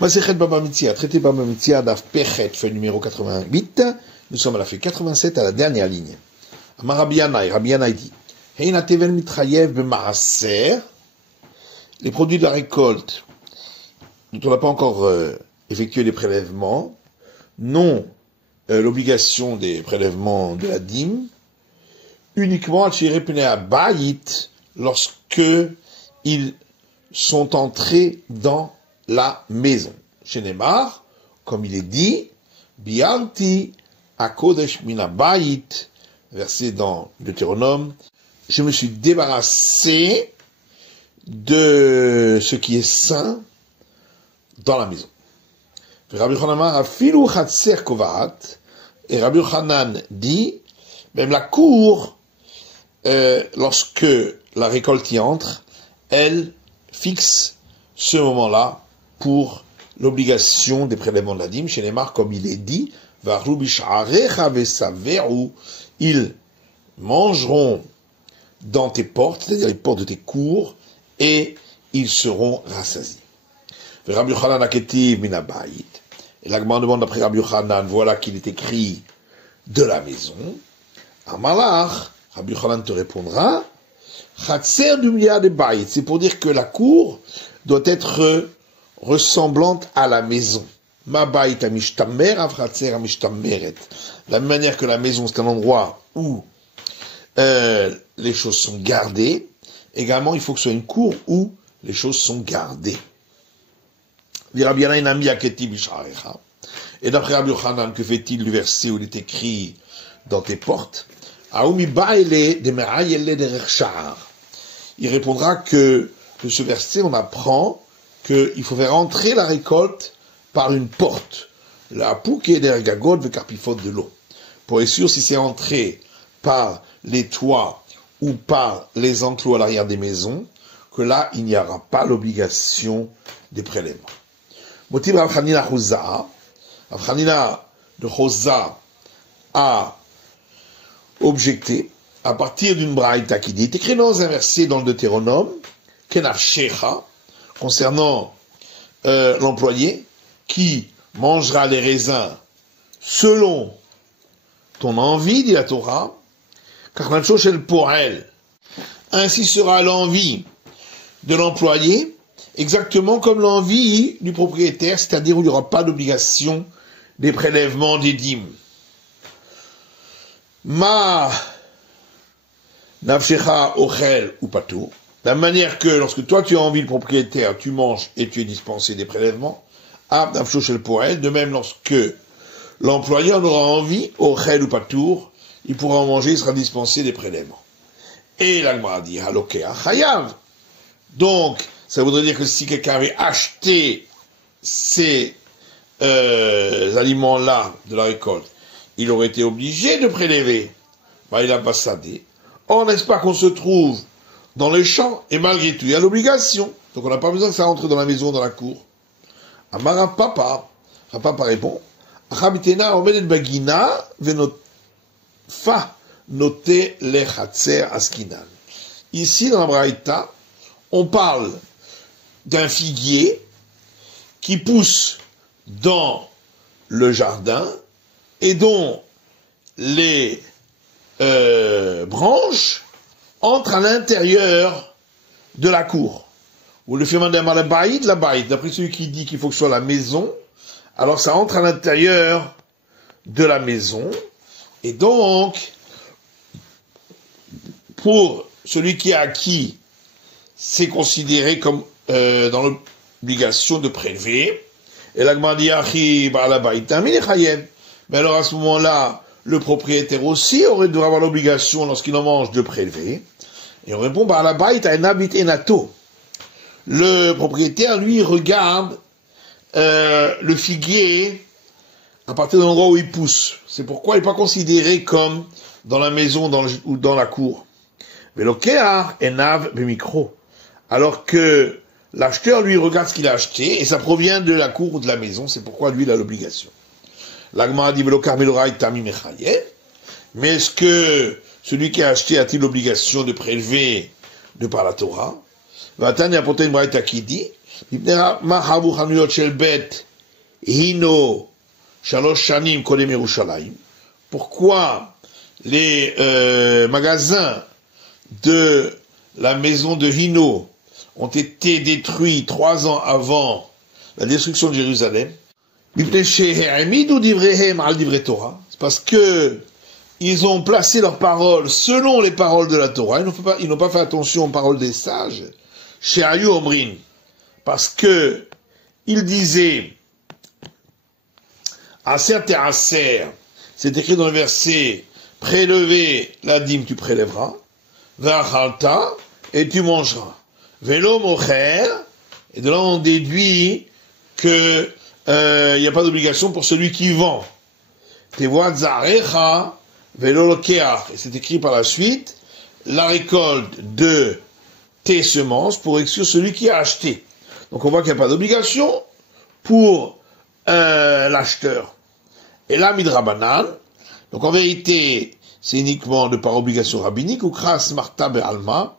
Masechet Baba Metzia, traité Baba Metzia, Daf Pechet, feuille numéro 88. Nous sommes à la feuille 87, à la dernière ligne. Amar Rabbi Yannai dit, Heina Tevel Mitrayev B'Maaser, les produits de la récolte, dont on n'a pas encore effectué les prélèvements, non l'obligation des prélèvements de la dîme, uniquement à Tchiré Pnea Bayit, lorsque ils sont entrés dans la maison. Chez Neymar, comme il est dit, Bianti Akodesh Mina Bayit, versé dans Deutéronome, je me suis débarrassé de ce qui est saint dans la maison. Rabbi Yochanan Afilu Chatser Kovaat, et Rabbi Yochanan dit, même la cour, lorsque la récolte y entre, elle fixe ce moment-là pour l'obligation des prélèvements de la dîme. Chez les marques, comme il est dit, ils mangeront dans tes portes, c'est-à-dire les portes de tes cours, et ils seront rassasiés. Rabbi Yochanan Aketiv Minabayit. Et l'agma demande d'après Rabbi Yochanan, voilà qu'il est écrit de la maison. Amalach, Rabbi Yochanan te répondra, Chatser du milliard de bayit. C'est pour dire que la cour doit être ressemblante à la maison. Ma bayit amishtamer, avchatser amishtameret. De la même manière que la maison, c'est un endroit où les choses sont gardées, également il faut que ce soit une cour où les choses sont gardées. Et d'après Rabbi Yochanan, que fait-il du verset où il est écrit dans tes portes? Il répondra que de ce verset, on apprend qu'il faut faire entrer la récolte par une porte. La pouke der gagot ve karpifot de l'eau. Pour être sûr si c'est entré par les toits ou par les enclos à l'arrière des maisons, que là, il n'y aura pas l'obligation des prélèvements. Motiv Rav Chanina Chouza, Rav Chanina de Chouza a objecté à partir d'une braïta qui dit, écrit dans un verset dans le Deutéronome, Kenafshecha, concernant l'employé qui mangera les raisins selon ton envie, dit la Torah, Karnacho shel Poel, ainsi sera l'envie de l'employé, exactement comme l'envie du propriétaire, c'est-à-dire où il n'y aura pas d'obligation des prélèvements des dîmes. Ma nafshecha ochel ou patou, de la manière que lorsque toi tu as envie, le propriétaire, tu manges et tu es dispensé des prélèvements, ab nafsho shel poel, de même lorsque l'employé en aura envie, ochel ou patour, il pourra en manger, il sera dispensé des prélèvements. Et l'Agmara dit, halokea chayav. Donc, ça voudrait dire que si quelqu'un avait acheté ces aliments-là de la récolte, il aurait été obligé de prélever. Bah, il a bassadé. Or, n'est-ce pas qu'on se trouve dans les champs, et malgré tout, il y a l'obligation. Donc, on n'a pas besoin que ça rentre dans la maison, dans la cour. Amara papa répond, Chabitena omedet bagina venot fa noté le chatser askinan. Ici, dans la Braïta, on parle d'un figuier qui pousse dans le jardin et dont les branches entrent à l'intérieur de la cour. Ou le fait demander à la baïd, d'après celui qui dit qu'il faut que ce soit la maison, alors ça entre à l'intérieur de la maison, et donc, pour celui qui a acquis, c'est considéré comme dans l'obligation de prélever. Et l'Agma dit, mais alors à ce moment-là, le propriétaire aussi devrait avoir l'obligation, lorsqu'il en mange, de prélever. Et on répond, le propriétaire, lui, regarde le figuier à partir de l'endroit où il pousse. C'est pourquoi il n'est pas considéré comme dans la maison ou dans la cour. Alors que l'acheteur, lui, regarde ce qu'il a acheté, et ça provient de la cour ou de la maison, c'est pourquoi lui, il a l'obligation. L'Agma dit, mais est-ce que celui qui a acheté a-t-il l'obligation de prélever de par la Torah? Vatan, il y a pourtant une braïta qui dit, מה חנויות של בית הינו 3 שנים קודם ירושלים? Pourquoi les magasins de la maison de Hino ont été détruits 3 ans avant la destruction de Jérusalem? C'est parce que ils ont placé leurs paroles selon les paroles de la Torah. Ils n'ont pas fait attention aux paroles des sages. Chez Ayu Omrin, parce que ils disaient Aser te aser, c'est écrit dans le verset, prélever la dîme, tu prélèveras, v'achalta, et tu mangeras. Velo mocher, et de là on déduit que il n'y a pas d'obligation pour celui qui vend. Tevoa zarecha, velo lokeach, et c'est écrit par la suite, la récolte de tes semences pour exclure celui qui a acheté. Donc on voit qu'il n'y a pas d'obligation pour l'acheteur. Et là, midrabanan, donc en vérité, c'est uniquement de par obligation rabbinique, ou kras marta be'alma,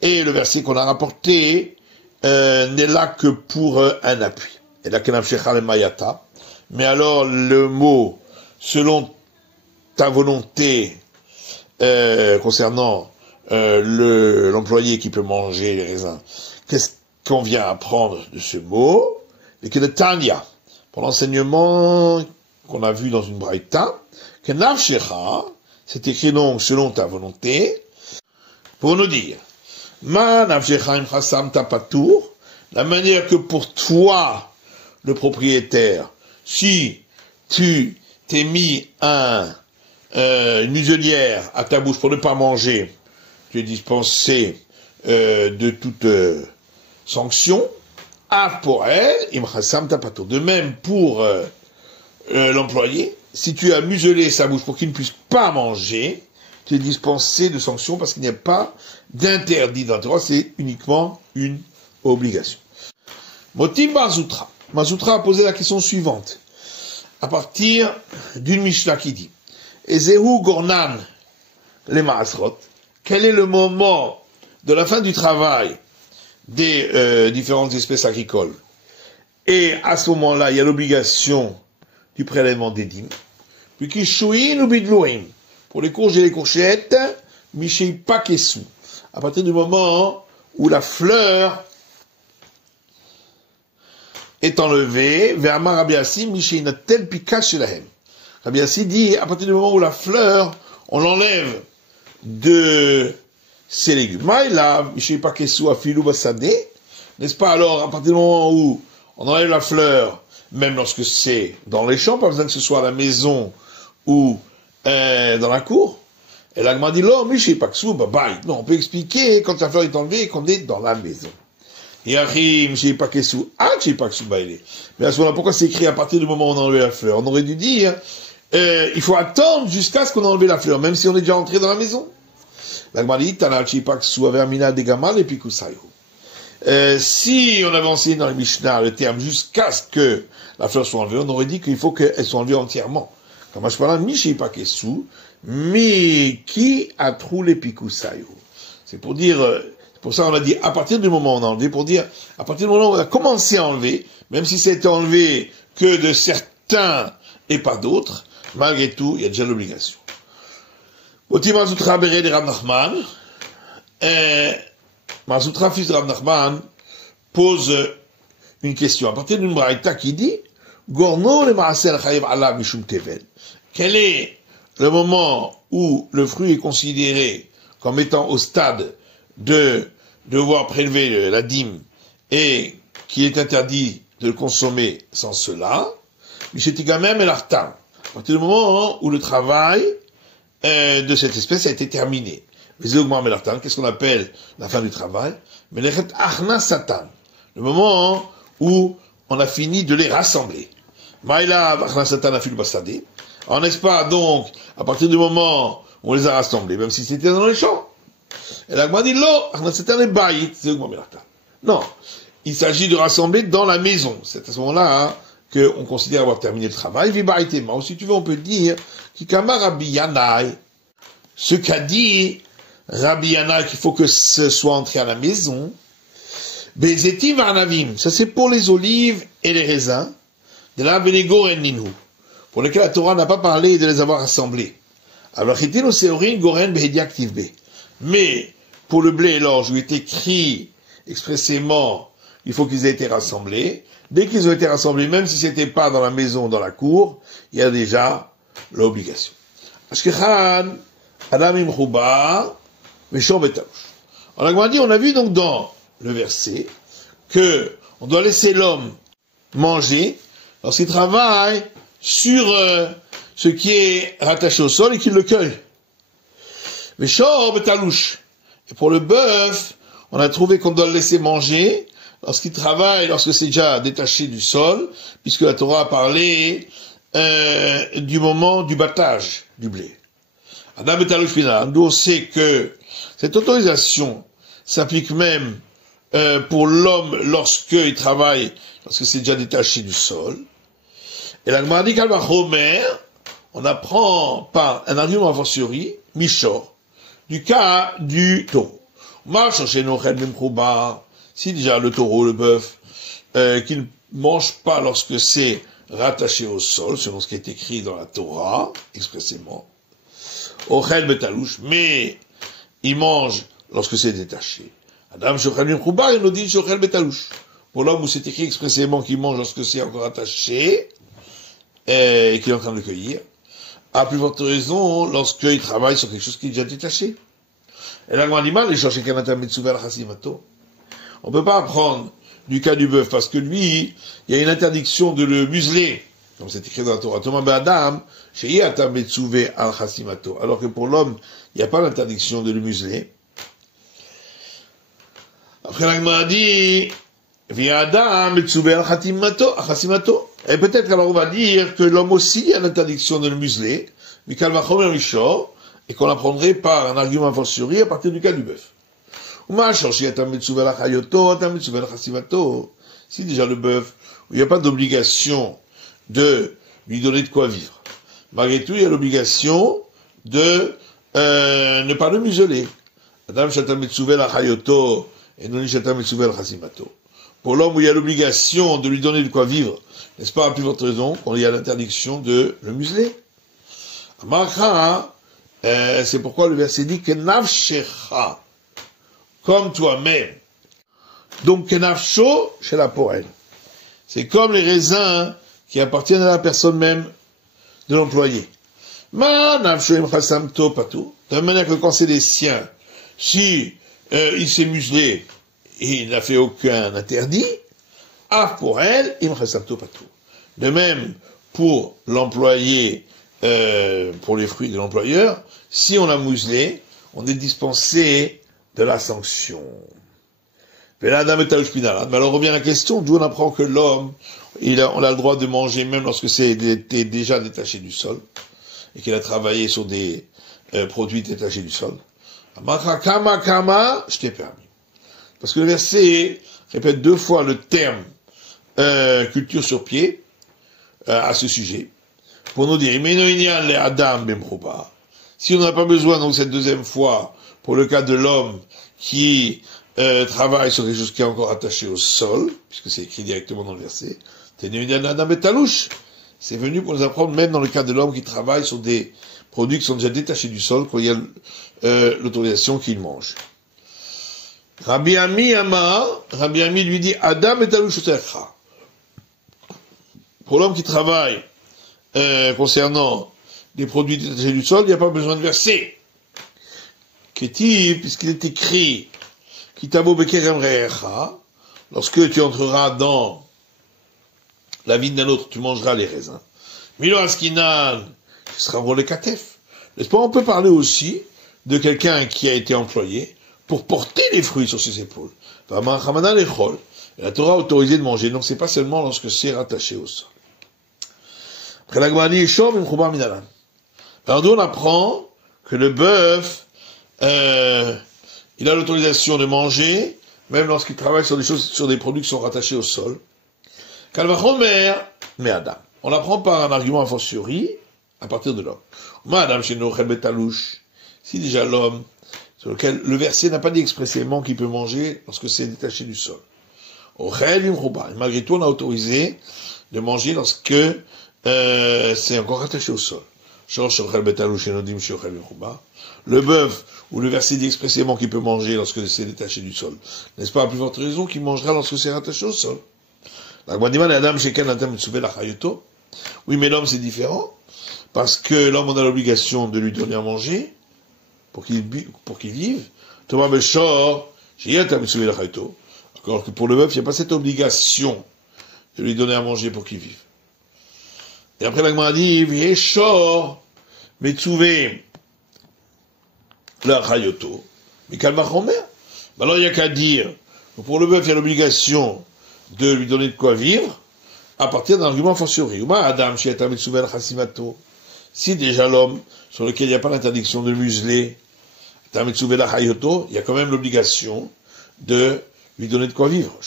et le verset qu'on a rapporté n'est là que pour un appui. Et là, kenavshecha le mayata. Mais alors, le mot, selon ta volonté, concernant l'employé qui peut manger les raisins, qu'est-ce qu'on vient apprendre de ce mot? Et que le Tanya, pour l'enseignement qu'on a vu dans une braïta, que nafshecha, c'est écrit donc selon ta volonté, pour nous dire, ma nafshecha im chasam ta patour, la manière que pour toi, le propriétaire, si tu t'es mis une muselière à ta bouche pour ne pas manger, tu es dispensé de toute sanction, pour elle, im chasam ta patour. De même pour l'employé, si tu as muselé sa bouche pour qu'il ne puisse pas manger, tu es dispensé de sanctions parce qu'il n'y a pas d'interdit dans le droit, c'est uniquement une obligation. Motim Mazutra. Mazutra a posé la question suivante, à partir d'une Mishnah qui dit, Ezehu Gornan les Maasrot, quel est le moment de la fin du travail des différentes espèces agricoles? Et à ce moment-là, il y a l'obligation du prélèvement des dîmes. Puis Kishouin ou Bidlouim, pour les courges et les courgettes, Mishei Pakesu, à partir du moment où la fleur est enlevée, vers Rabbi Assi, Mishei Natel Pikash Shelahem. Rabbi Assi dit, à partir du moment où la fleur, on l'enlève de ses légumes. Maïla, Mishei Pakesu Afilou Basade, n'est-ce pas alors, à partir du moment où on enlève la fleur, même lorsque c'est dans les champs, pas besoin que ce soit à la maison ou dans la cour. Et l'agma dit, non, Mishei Pakesu Babaï. Non, on peut expliquer quand la fleur est enlevée et qu'on est dans la maison. Mais à ce moment-là, pourquoi c'est écrit à partir du moment où on a enlevé la fleur? On aurait dû dire, il faut attendre jusqu'à ce qu'on a enlevé la fleur, même si on est déjà entré dans la maison. Si on avait enseigné dans les Mishnah le terme jusqu'à ce que la fleur soit enlevée, on aurait dit qu'il faut qu'elle soit enlevée entièrement. Comme je parle, Mishei Pakesu, mais qui a trou les pikusayu? C'est pour dire, pour ça on a dit à partir du moment où on a enlevé, pour dire à partir du moment où on a commencé à enlever, même si c'était enlevé que de certains et pas d'autres, malgré tout, il y a déjà l'obligation. Oti Mazutra Bere de Rav Nachman, Mazutra fils de Rav Nachman pose une question à partir d'une braïta qui dit Gorno le Maaser Chayev Allah Mishum Tevel. Quel est le moment où le fruit est considéré comme étant au stade de devoir prélever la dîme et qu'il est interdit de le consommer sans cela, Mishetigamem et l'Artam, à partir du moment où le travail de cette espèce a été terminé. Qu'est-ce qu'on appelle la fin du travail? Le moment où on a fini de les rassembler. Alors n'est-ce pas donc, à partir du moment où on les a rassemblés, même si c'était dans les champs, et l'Agma dit non, il s'agit de rassembler dans la maison. C'est à ce moment-là qu'on considère avoir terminé le travail. Ou si tu veux, on peut dire Kikama Rabbi Yanai, ce qu'a dit Rabbi Yanai qu'il faut que ce soit entré à la maison. Bezetim v'anavim, ça c'est pour les olives et les raisins, de la Benegoren Ninhu, pour lesquels la Torah n'a pas parlé de les avoir assemblés. Alors, Chitinu Seorin Goren Behediak Tivbe. Mais, pour le blé et l'orge, où il est écrit expressément, il faut qu'ils aient été rassemblés. Dès qu'ils ont été rassemblés, même si c'était pas dans la maison, dans la cour, il y a déjà l'obligation. Ashkechan, Adam Imchouba, Meshor Betalouch. On a vu donc dans le verset que on doit laisser l'homme manger lorsqu'il travaille sur ce qui est rattaché au sol et qu'il le cueille. Meshor Betalouch. Et pour le bœuf, on a trouvé qu'on doit le laisser manger lorsqu'il travaille, lorsque c'est déjà détaché du sol, puisque la Torah a parlé du moment du battage du blé. Adam Betalouch Pinal, d'où on sait que cette autorisation s'applique même pour l'homme lorsqu'il travaille, lorsque c'est déjà détaché du sol. Et la Gemara dit qu'Al-Vachomer, on apprend par un argument a fortiori, Mishor, du cas du taureau. Marche chez nos si déjà le taureau, le bœuf, qui ne mange pas lorsque c'est rattaché au sol, selon ce qui est écrit dans la Torah, expressément, Ochel Betalouch, mais il mange lorsque c'est détaché. Adam Shochel Mimchouba, il nous dit Shochel Betalouch. Pour l'homme où c'est écrit expressément qu'il mange lorsque c'est encore attaché, et qu'il est en train de le cueillir, à plus forte raison lorsqu'il travaille sur quelque chose qui est déjà détaché. Et là, animal, les chercher Kanata Metsuvel Hasimato. On peut pas apprendre du cas du bœuf, parce que lui, il y a une interdiction de le museler, comme c'est écrit dans la Torah. Thomas Adam, chez Atam Metsuve al Hasimato. Alors que pour l'homme, il n'y a pas l'interdiction de le museler. Après, l'Agma dit, via Adam Metsuve al Hasimato. Et peut-être alors on va dire que l'homme aussi a l'interdiction de le museler, mais Kalvachomer Mishor, et qu'on l'apprendrait par un argument a fortiori à partir du cas du bœuf. Si déjà le bœuf, il n'y a pas d'obligation de lui donner de quoi vivre, malgré tout il y a l'obligation de ne pas le museler. Pour l'homme où il y a l'obligation de lui donner de quoi vivre, n'est-ce pas à plus forte raison qu'on y a l'interdiction de le museler. C'est pourquoi le verset dit que nafshecha, comme toi-même. Donc que nafsho chez la poêle. C'est comme les raisins qui appartiennent à la personne même de l'employé. Ma nafsho imchasamto patou. De la manière que quand c'est des siens, si il s'est muselé et il n'a fait aucun interdit, pour elle, imchasamto patou. De même pour l'employé. Pour les fruits de l'employeur, si on a muselé, on est dispensé de la sanction. Mais alors revient la question, d'où on apprend que l'homme, on a le droit de manger même lorsque c'est déjà détaché du sol, et qu'il a travaillé sur des produits détachés du sol. Kama, je t'ai permis. Parce que le verset répète 2 fois le terme culture sur pied à ce sujet. Pour nous dire, si on n'a pas besoin, donc cette deuxième fois, pour le cas de l'homme qui travaille sur quelque chose qui est encore attaché au sol, puisque c'est écrit directement dans le verset, c'est venu pour nous apprendre, même dans le cas de l'homme qui travaille sur des produits qui sont déjà détachés du sol, quand il y a l'autorisation qu'il mange. Rabbi Ami lui dit, Adam Betalouch Techa. Pour l'homme qui travaille concernant des produits détachés du sol, il n'y a pas besoin de verser. Puisqu'il est écrit, lorsque tu entreras dans la vigne d'un autre, tu mangeras les raisins. Milo Askinan, qui sera pour les katef. N'est-ce pas, on peut parler aussi de quelqu'un qui a été employé pour porter les fruits sur ses épaules. Et la Torah a autorisé de manger, donc c'est pas seulement lorsque c'est rattaché au sol. Après la Gemara dit, alors d'où on apprend que le bœuf, il a l'autorisation de manger, même lorsqu'il travaille sur des choses, sur des produits qui sont rattachés au sol. Kalvachomer, mais Adam. On apprend par un argument a fortiori, à partir de l'homme. Madame chez Nochel Betalouch, si déjà l'homme, sur lequel le verset n'a pas dit expressément qu'il peut manger lorsque c'est détaché du sol. Malgré tout, on a autorisé de manger lorsque c'est encore attaché au sol. Le bœuf, où le verset dit expressément qu'il peut manger lorsque c'est détaché du sol. N'est-ce pas la plus forte raison qu'il mangera lorsque c'est rattaché au sol? Oui, mais l'homme c'est différent, parce que l'homme on a l'obligation de lui donner à manger, pour qu'il vive. Alors que pour le bœuf, il n'y a pas cette obligation de lui donner à manger pour qu'il vive. Et après, la Gemara dit, V'yeshor, Metsuvé, la Chayoto, mais Kalmachomer. Alors, il n'y a qu'à dire, pour le bœuf, il y a l'obligation de lui donner de quoi vivre, à partir d'un argument fortiori. Adam, si déjà l'homme, sur lequel il n'y a pas l'interdiction de museler, il y a quand même l'obligation de lui donner de quoi vivre.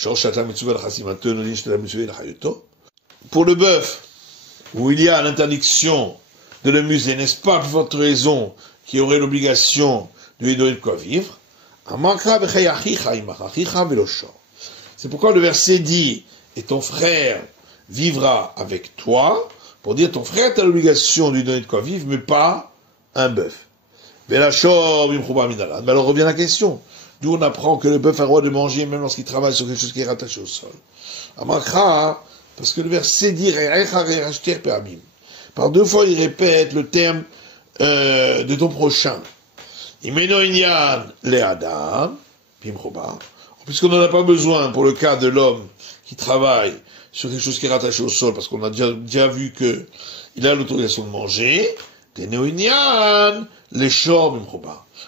Pour le bœuf, où il y a l'interdiction de le museler, n'est-ce pas pour votre raison qu'il y aurait l'obligation de lui donner de quoi vivre? C'est pourquoi le verset dit, et ton frère vivra avec toi, pour dire ton frère a l'obligation de lui donner de quoi vivre, mais pas un bœuf. Mais alors revient la question. D'où on apprend que le bœuf a le droit de manger même lorsqu'il travaille sur quelque chose qui est rattaché au sol. Parce que le verset dit par deux fois il répète le terme de ton prochain. Puisqu'on n'en a pas besoin pour le cas de l'homme qui travaille sur quelque chose qui est rattaché au sol, parce qu'on a déjà vu que il a l'autorisation de manger,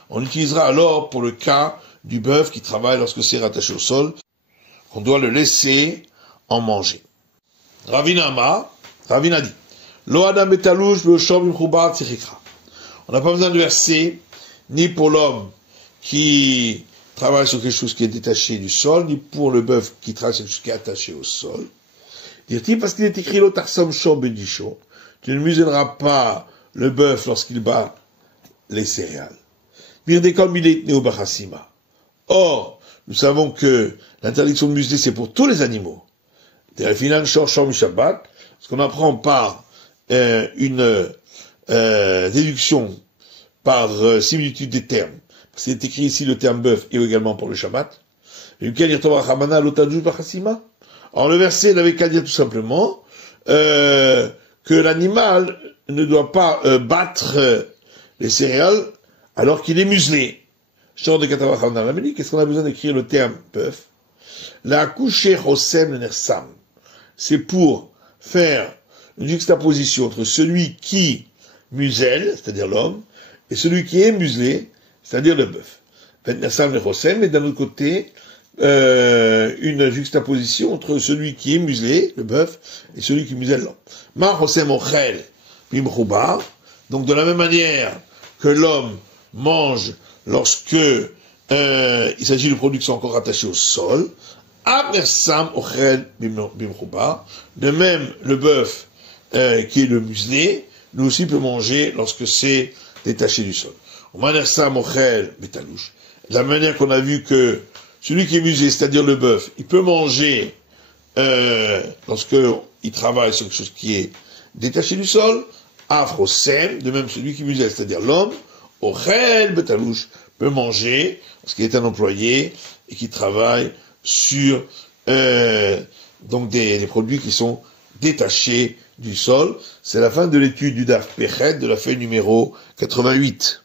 on utilisera alors pour le cas du bœuf qui travaille lorsque c'est rattaché au sol, on doit le laisser en manger. Ravina dit, on n'a pas besoin de verser ni pour l'homme qui travaille sur quelque chose qui est détaché du sol, ni pour le bœuf qui travaille sur quelque chose qui est attaché au sol. Dire-t-il, parce qu'il est écrit l'otarsam shor bedisho, tu ne muselleras pas le bœuf lorsqu'il bat les céréales. Or, nous savons que l'interdiction de museler, c'est pour tous les animaux. Ce qu'on apprend par une déduction, par similitude des termes. C'est écrit ici le terme bœuf et également pour le Shabbat. Alors le verset n'avait qu'à dire tout simplement que l'animal ne doit pas battre les céréales alors qu'il est muselé. Qu'est-ce qu'on a besoin d'écrire le terme bœuf? La coucher chosem le nersam. C'est pour faire une juxtaposition entre celui qui muselle, c'est-à-dire l'homme, et celui qui est muselé, c'est-à-dire le bœuf. Nersam le chosem, et d'un autre côté, une juxtaposition entre celui qui est muselé, le bœuf, et celui qui muselle l'homme. Ma chosem ochel bimchoubar. Donc de la même manière que l'homme mange lorsque il s'agit de produits qui sont encore rattachés au sol, Amersam ochel bimchoubar. De même, le bœuf qui est le muselé, nous aussi peut manger lorsque c'est détaché du sol. Manersam ochel betalouche. De la manière qu'on a vu que celui qui est muselé, c'est-à-dire le bœuf, il peut manger lorsque il travaille sur quelque chose qui est détaché du sol. Afrosem, de même celui qui muselle, c'est-à-dire l'homme, ochel betalouche, peut manger parce qu'il est un employé et qui travaille sur donc des produits qui sont détachés du sol. C'est la fin de l'étude du Daf Pechet de la feuille numéro 88.